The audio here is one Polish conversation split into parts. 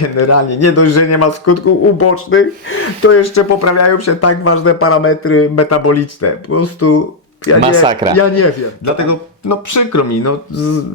Generalnie nie dość, że nie ma skutków ubocznych, to jeszcze poprawiają się tak ważne parametry metaboliczne. Po prostu ja Masakra. Nie, ja nie wiem. Dlatego no przykro mi, no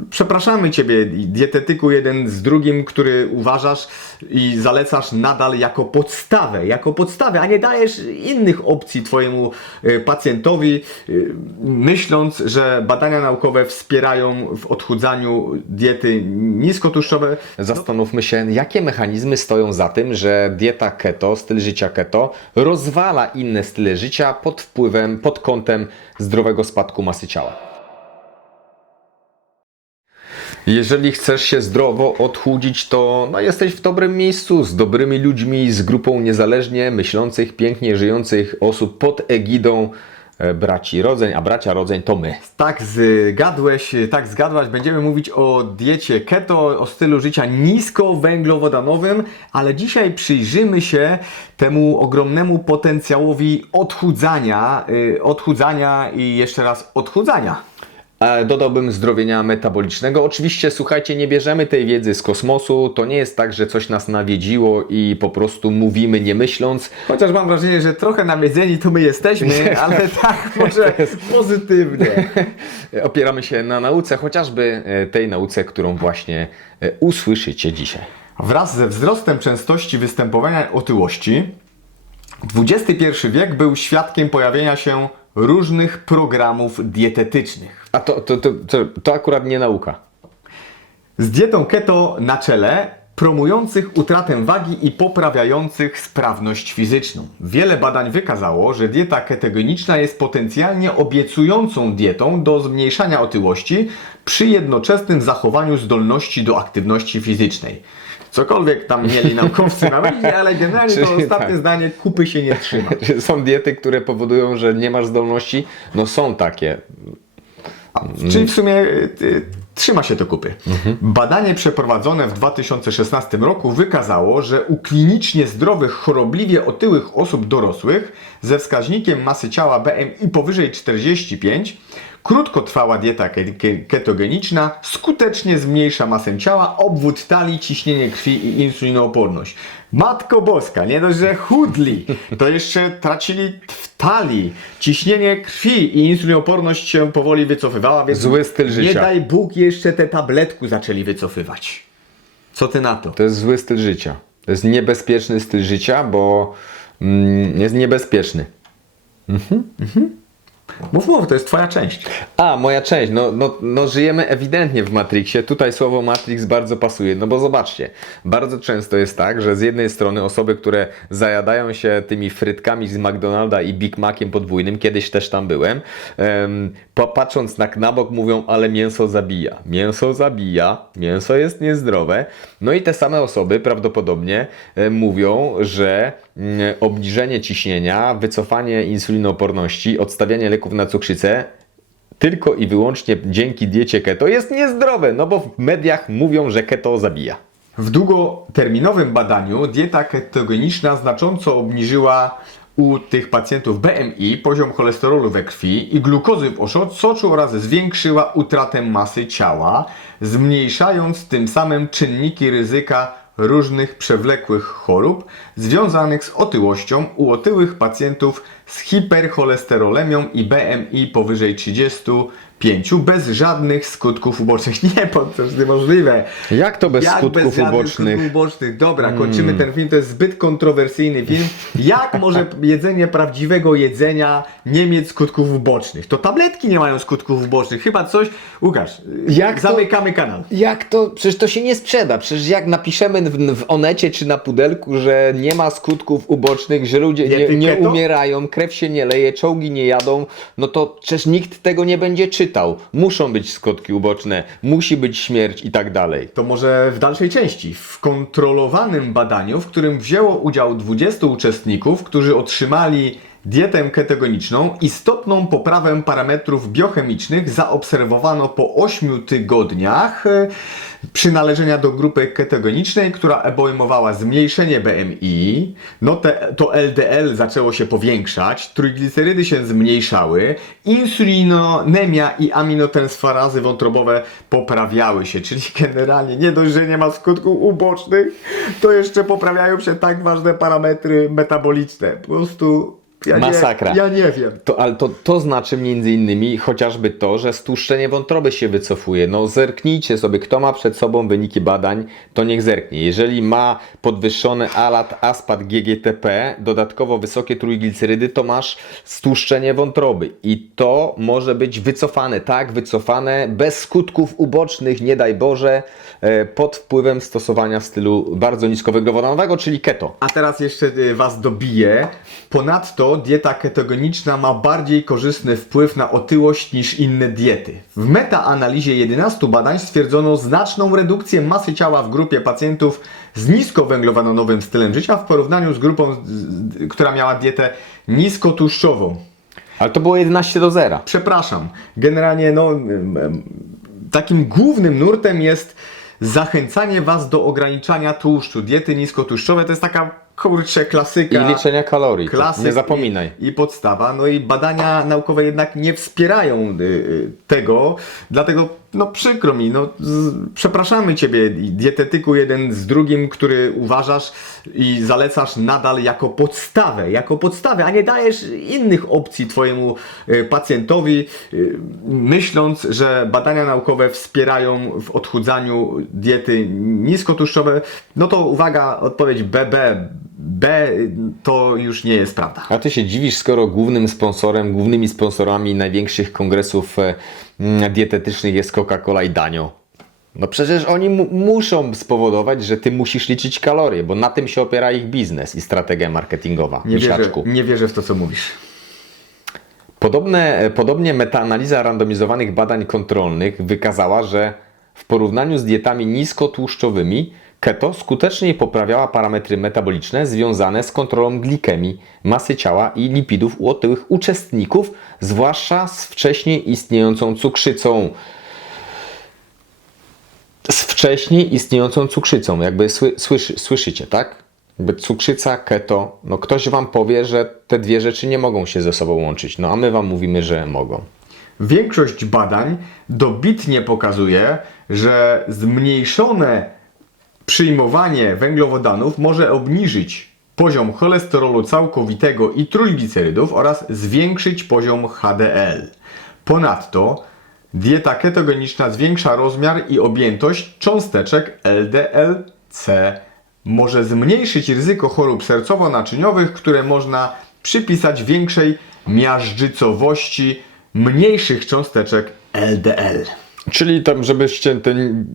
przepraszamy Ciebie dietetyku jeden z drugim, który uważasz i zalecasz nadal jako podstawę, jako podstawę, a nie dajesz innych opcji Twojemu y, pacjentowi, y, myśląc, że badania naukowe wspierają w odchudzaniu diety niskotłuszczowe. Zastanówmy się, jakie mechanizmy stoją za tym, że dieta keto, styl życia keto rozwala inne style życia pod wpływem, pod kątem zdrowego spadku masy ciała. Jeżeli chcesz się zdrowo odchudzić, to no, jesteś w dobrym miejscu, z dobrymi ludźmi, z grupą niezależnie myślących, pięknie żyjących osób pod egidą e, braci rodzeń, a bracia rodzeń to my. Tak zgadłeś, tak zgadłaś. Będziemy mówić o diecie keto, o stylu życia niskowęglowodanowym, ale dzisiaj przyjrzymy się temu ogromnemu potencjałowi odchudzania, y, odchudzania i jeszcze raz odchudzania. Dodałbym zdrowienia metabolicznego. Oczywiście, słuchajcie, nie bierzemy tej wiedzy z kosmosu. To nie jest tak, że coś nas nawiedziło i po prostu mówimy nie myśląc. Chociaż mam wrażenie, że trochę nawiedzeni to my jesteśmy, ale tak może pozytywnie. Opieramy się na nauce, chociażby e, tej nauce, którą właśnie e, usłyszycie dzisiaj. Wraz ze wzrostem częstości występowania otyłości, XXI wiek był świadkiem pojawienia się różnych programów dietetycznych. A to, to, to, to, to akurat nie nauka. Z dietą keto na czele, promujących utratę wagi i poprawiających sprawność fizyczną. Wiele badań wykazało, że dieta ketogeniczna jest potencjalnie obiecującą dietą do zmniejszania otyłości przy jednoczesnym zachowaniu zdolności do aktywności fizycznej. Cokolwiek tam mieli naukowcy na myśli, ale generalnie to ostatnie tak. zdanie kupy się nie trzyma. Są diety, które powodują, że nie masz zdolności. No są takie. Czyli w sumie y, y, trzyma się to kupy. Badanie przeprowadzone w 2016 roku wykazało, że u klinicznie zdrowych, chorobliwie otyłych osób dorosłych ze wskaźnikiem masy ciała BMI powyżej 45 krótkotrwała dieta ke- ke- ketogeniczna skutecznie zmniejsza masę ciała, obwód talii, ciśnienie krwi i insulinooporność. Matko Boska, nie dość, że chudli, to jeszcze tracili w talii. Ciśnienie krwi i insulinooporność się powoli wycofywała, więc Zły styl nie życia. daj Bóg jeszcze te tabletku zaczęli wycofywać. Co ty na to? To jest zły styl życia. To jest niebezpieczny styl życia, bo mm, jest niebezpieczny. Mów, mów, to jest twoja część. A, moja część. No, no, no żyjemy ewidentnie w Matrixie. Tutaj słowo Matrix bardzo pasuje. No bo zobaczcie, bardzo często jest tak, że z jednej strony osoby, które zajadają się tymi frytkami z McDonalda i Big Maciem podwójnym, kiedyś też tam byłem, em, popatrząc na, na bok mówią, ale mięso zabija. Mięso zabija, mięso jest niezdrowe. No i te same osoby prawdopodobnie e, mówią, że obniżenie ciśnienia, wycofanie insulinooporności, odstawianie leków na cukrzycę tylko i wyłącznie dzięki diecie keto jest niezdrowe, no bo w mediach mówią, że keto zabija. W długoterminowym badaniu dieta ketogeniczna znacząco obniżyła u tych pacjentów BMI, poziom cholesterolu we krwi i glukozy w osoczu oraz zwiększyła utratę masy ciała, zmniejszając tym samym czynniki ryzyka różnych przewlekłych chorób związanych z otyłością u otyłych pacjentów z hipercholesterolemią i BMI powyżej 35 bez żadnych skutków ubocznych. Nie, bo to jest niemożliwe. Jak to bez Jak skutków bez żadnych ubocznych? Hmm. Skutków ubocznych. Dobra, kończymy ten film, to jest zbyt kontrowersyjny film. Jak może jedzenie prawdziwego jedzenia nie mieć skutków ubocznych? To tabletki nie mają skutków ubocznych. Chyba coś. Łukasz, Jak to- zamykamy kanał. Jak to? Przecież to się nie sprzeda. Przecież jak napiszemy w, w Onecie czy na pudelku, że nie ma skutków ubocznych, że ludzie nie, nie umierają, krew się nie leje, czołgi nie jadą, no to przecież nikt tego nie będzie czytał. Muszą być skutki uboczne, musi być śmierć i tak dalej. To może w dalszej części. W kontrolowanym badaniu, w którym wzięło udział 20 uczestników, którzy otrzymali dietę ketogeniczną, istotną poprawę parametrów biochemicznych zaobserwowano po 8 tygodniach. Przynależenia do grupy ketogenicznej, która obejmowała zmniejszenie BMI, no te, to LDL zaczęło się powiększać, trójglicerydy się zmniejszały, insulinonemia i aminotransferazy wątrobowe poprawiały się, czyli generalnie nie dość, że nie ma skutków ubocznych, to jeszcze poprawiają się tak ważne parametry metaboliczne. Po prostu ja Masakra. Nie, ja nie wiem. To, ale to, to znaczy między innymi chociażby to, że stłuszczenie wątroby się wycofuje. No zerknijcie sobie, kto ma przed sobą wyniki badań, to niech zerknie. Jeżeli ma podwyższony ALAT, ASPAT, GGTP, dodatkowo wysokie trójglicerydy, to masz stłuszczenie wątroby i to może być wycofane, tak, wycofane, bez skutków ubocznych, nie daj Boże, e, pod wpływem stosowania stylu bardzo niskowęglowodanowego, czyli keto. A teraz jeszcze y, Was dobiję. Ponadto dieta ketogeniczna ma bardziej korzystny wpływ na otyłość niż inne diety. W metaanalizie 11 badań stwierdzono znaczną redukcję masy ciała w grupie pacjentów z niskowęglowodanowym stylem życia w porównaniu z grupą, która miała dietę niskotłuszczową. Ale to było 11 do 0. Przepraszam. Generalnie no, takim głównym nurtem jest zachęcanie Was do ograniczania tłuszczu. Diety niskotłuszczowe to jest taka kurczę klasyka. I liczenia kalorii. Klasyk nie zapominaj. I, I podstawa. No i badania naukowe jednak nie wspierają y, y, tego, dlatego no przykro mi, no z, przepraszamy Ciebie, dietetyku jeden z drugim, który uważasz i zalecasz nadal jako podstawę, jako podstawę, a nie dajesz innych opcji Twojemu y, pacjentowi, y, myśląc, że badania naukowe wspierają w odchudzaniu diety niskotłuszczowe, no to uwaga, odpowiedź BB, B to już nie jest prawda. A ty się dziwisz, skoro głównym sponsorem, głównymi sponsorami największych kongresów e, dietetycznych jest Coca-Cola i Danio. No przecież oni mu- muszą spowodować, że ty musisz liczyć kalorie, bo na tym się opiera ich biznes i strategia marketingowa. Nie wierzę, nie wierzę w to, co mówisz. Podobne, podobnie metaanaliza randomizowanych badań kontrolnych wykazała, że w porównaniu z dietami niskotłuszczowymi keto skuteczniej poprawiała parametry metaboliczne związane z kontrolą glikemii, masy ciała i lipidów u otyłych uczestników, zwłaszcza z wcześniej istniejącą cukrzycą. Z wcześniej istniejącą cukrzycą, jakby sły, słyszy, słyszycie, tak? Jakby cukrzyca, keto, no ktoś wam powie, że te dwie rzeczy nie mogą się ze sobą łączyć, no a my wam mówimy, że mogą. Większość badań dobitnie pokazuje, że zmniejszone przyjmowanie węglowodanów może obniżyć poziom cholesterolu całkowitego i trójglicerydów oraz zwiększyć poziom HDL. Ponadto dieta ketogeniczna zwiększa rozmiar i objętość cząsteczek LDL-C. Może zmniejszyć ryzyko chorób sercowo-naczyniowych, które można przypisać większej miażdżycowości mniejszych cząsteczek LDL. Czyli tam, żebyście te n-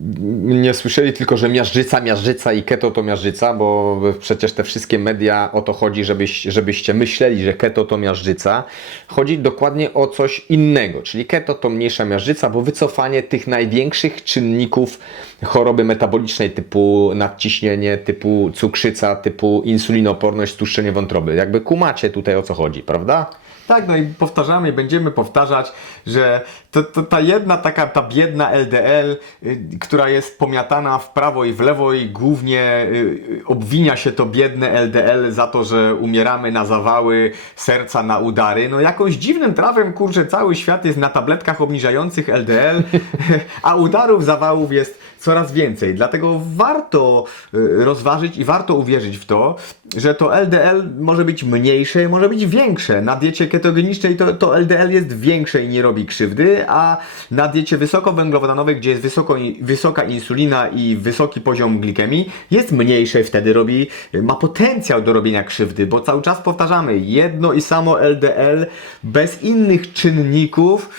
nie słyszeli tylko, że miażdżyca, miażdżyca i keto to miażdżyca, bo przecież te wszystkie media o to chodzi, żebyś, żebyście myśleli, że keto to miażdżyca. Chodzi dokładnie o coś innego, czyli keto to mniejsza miażdżyca, bo wycofanie tych największych czynników choroby metabolicznej typu nadciśnienie, typu cukrzyca, typu insulinoporność, tłuszczenie wątroby. Jakby kumacie tutaj o co chodzi, prawda? Tak, no i powtarzamy, i będziemy powtarzać, że to, to ta jedna taka, ta biedna LDL, y, która jest pomiatana w prawo i w lewo i głównie y, obwinia się to biedne LDL za to, że umieramy na zawały serca, na udary. No jakąś dziwnym trawem, kurczę, cały świat jest na tabletkach obniżających LDL, a udarów, zawałów jest coraz więcej. Dlatego warto y, rozważyć i warto uwierzyć w to, że to LDL może być mniejsze, może być większe. Na diecie ketogenicznej to, to LDL jest większe i nie robi krzywdy, a na diecie wysokowęglowodanowej, gdzie jest wysoko, wysoka insulina i wysoki poziom glikemii, jest mniejsze, wtedy robi, ma potencjał do robienia krzywdy, bo cały czas powtarzamy, jedno i samo LDL bez innych czynników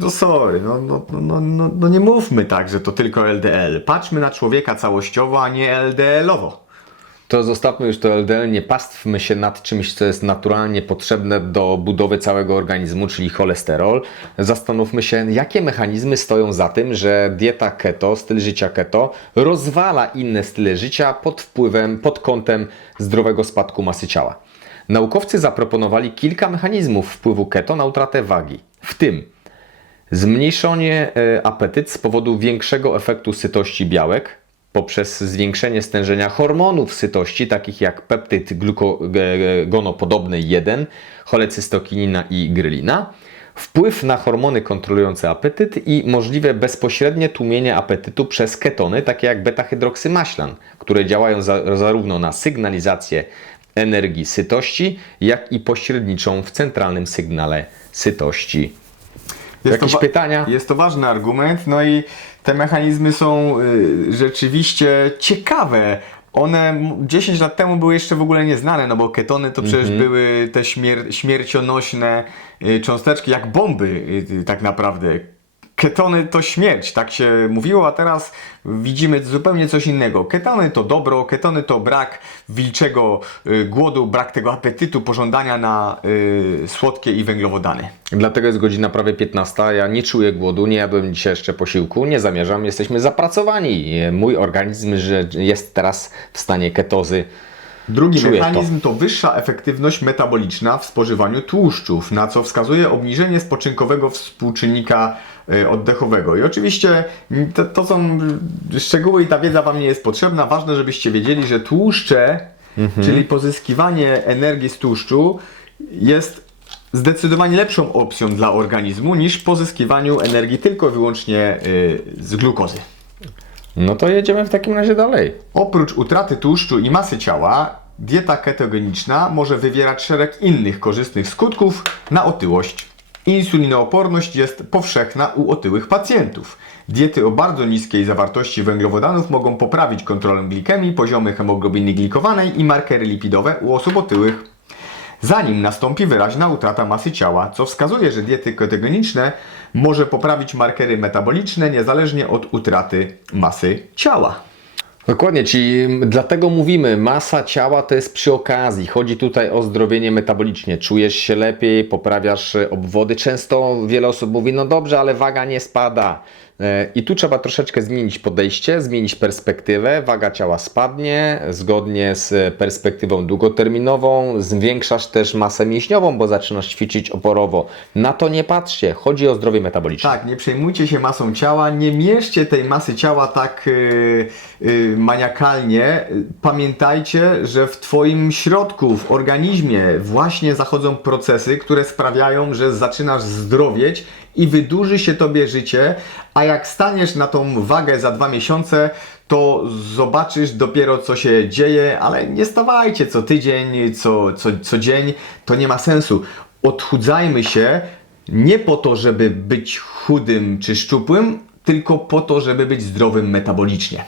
no sorry, no, no, no, no, no, no nie mówmy tak, że to tylko LDL. Patrzmy na człowieka całościowo, a nie LDL-owo. To zostawmy już to LDL, nie pastwmy się nad czymś, co jest naturalnie potrzebne do budowy całego organizmu, czyli cholesterol. Zastanówmy się, jakie mechanizmy stoją za tym, że dieta keto, styl życia keto rozwala inne style życia pod wpływem, pod kątem zdrowego spadku masy ciała. Naukowcy zaproponowali kilka mechanizmów wpływu keto na utratę wagi, w tym Zmniejszenie e, apetyt z powodu większego efektu sytości białek poprzez zwiększenie stężenia hormonów sytości, takich jak peptyd glukogonopodobny 1, cholecystokinina i grylina. Wpływ na hormony kontrolujące apetyt i możliwe bezpośrednie tłumienie apetytu przez ketony, takie jak beta-hydroksymaślan, które działają za, zarówno na sygnalizację energii sytości, jak i pośredniczą w centralnym sygnale sytości. Jakieś to wa- pytania? Jest to ważny argument, no i te mechanizmy są y, rzeczywiście ciekawe. One m- 10 lat temu były jeszcze w ogóle nieznane, no bo ketony to przecież były te śmier- śmiercionośne y, cząsteczki, jak bomby y, y, tak naprawdę. Ketony to śmierć, tak się mówiło, a teraz widzimy zupełnie coś innego. Ketony to dobro, ketony to brak wilczego y, głodu, brak tego apetytu, pożądania na y, słodkie i węglowodany. Dlatego jest godzina prawie 15. Ja nie czuję głodu, nie jadłem dzisiaj jeszcze posiłku, nie zamierzam. Jesteśmy zapracowani. Mój organizm że jest teraz w stanie ketozy. Drugi Czuję mechanizm to. wyższa efektywność metaboliczna w spożywaniu tłuszczów, na co wskazuje obniżenie spoczynkowego współczynnika oddechowego. I oczywiście m, to, to są szczegóły i ta wiedza Wam nie jest potrzebna. Ważne, żebyście wiedzieli, że tłuszcze, czyli pozyskiwanie energii z tłuszczu jest zdecydowanie lepszą opcją dla organizmu niż pozyskiwaniu energii tylko i wyłącznie y, z glukozy. No to jedziemy w takim razie dalej. Oprócz utraty tłuszczu i masy ciała, dieta ketogeniczna może wywierać szereg innych korzystnych skutków na otyłość. Insulinooporność jest powszechna u otyłych pacjentów. Diety o bardzo niskiej zawartości węglowodanów mogą poprawić kontrolę glikemii, poziomy hemoglobiny glikowanej i markery lipidowe u osób otyłych. Zanim nastąpi wyraźna utrata masy ciała, co wskazuje, że diety ketogeniczne może poprawić markery metaboliczne niezależnie od utraty masy ciała. Dokładnie, czyli dlatego mówimy, masa ciała to jest przy okazji. Chodzi tutaj o zdrowienie metabolicznie. Czujesz się lepiej, poprawiasz obwody. Często wiele osób mówi, no dobrze, ale waga nie spada. E, I tu trzeba troszeczkę zmienić podejście, zmienić perspektywę. Waga ciała spadnie zgodnie z perspektywą długoterminową. Zwiększasz też masę mięśniową, bo zaczynasz ćwiczyć oporowo. Na to nie patrzcie. Chodzi o zdrowie metaboliczne. Tak, nie przejmujcie się masą ciała, nie mierzcie tej masy ciała tak yy, yy, maniakalnie. Pamiętajcie, że w Twoim środku, w organizmie właśnie zachodzą procesy, które sprawiają, że zaczynasz zdrowieć i wydłuży się Tobie życie, a jak staniesz na tą wagę za dwa miesiące, to zobaczysz dopiero co się dzieje, ale nie stawajcie co tydzień, co, co, co dzień, to nie ma sensu. Odchudzajmy się nie po to, żeby być chudym czy szczupłym, tylko po to, żeby być zdrowym metabolicznie.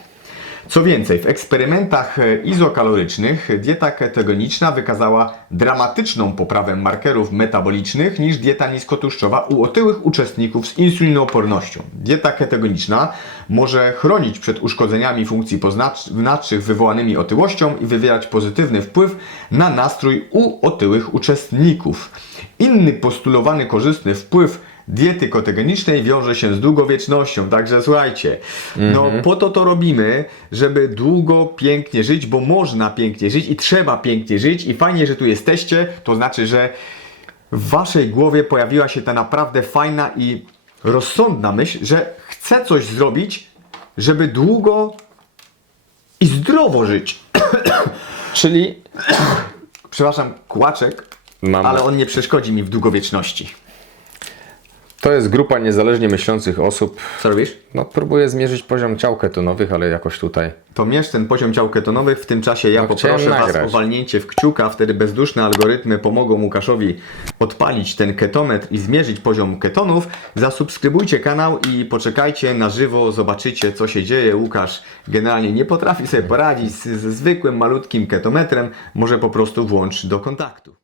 Co więcej, w eksperymentach e, izokalorycznych dieta ketogeniczna wykazała dramatyczną poprawę markerów metabolicznych niż dieta niskotłuszczowa u otyłych uczestników z insulinoopornością. Dieta ketogeniczna może chronić przed uszkodzeniami funkcji poznawczych wywołanymi otyłością i wywierać pozytywny wpływ na nastrój u otyłych uczestników. Inny postulowany korzystny wpływ diety ketogenicznej wiąże się z długowiecznością. Także słuchajcie, no po to to robimy, żeby długo, pięknie żyć, bo można pięknie żyć i trzeba pięknie żyć i fajnie, że tu jesteście, to znaczy, że w waszej głowie pojawiła się ta naprawdę fajna i rozsądna myśl, że chcę coś zrobić, żeby długo i zdrowo żyć. Czyli Przepraszam, kłaczek, Mam- ale on nie przeszkodzi mi w długowieczności. To jest grupa niezależnie myślących osób. Co robisz? No, próbuję zmierzyć poziom ciał ketonowych, ale jakoś tutaj. To mierz ten poziom ciał ketonowych, w tym czasie ja No, poproszę Was nagrać. o walnięcie w kciuka, wtedy bezduszne algorytmy pomogą Łukaszowi odpalić ten ketometr i zmierzyć poziom ketonów. Zasubskrybujcie kanał i poczekajcie na żywo, zobaczycie co się dzieje. Łukasz generalnie nie potrafi sobie poradzić z, ze zwykłym, malutkim ketometrem, może po prostu włącz do kontaktu.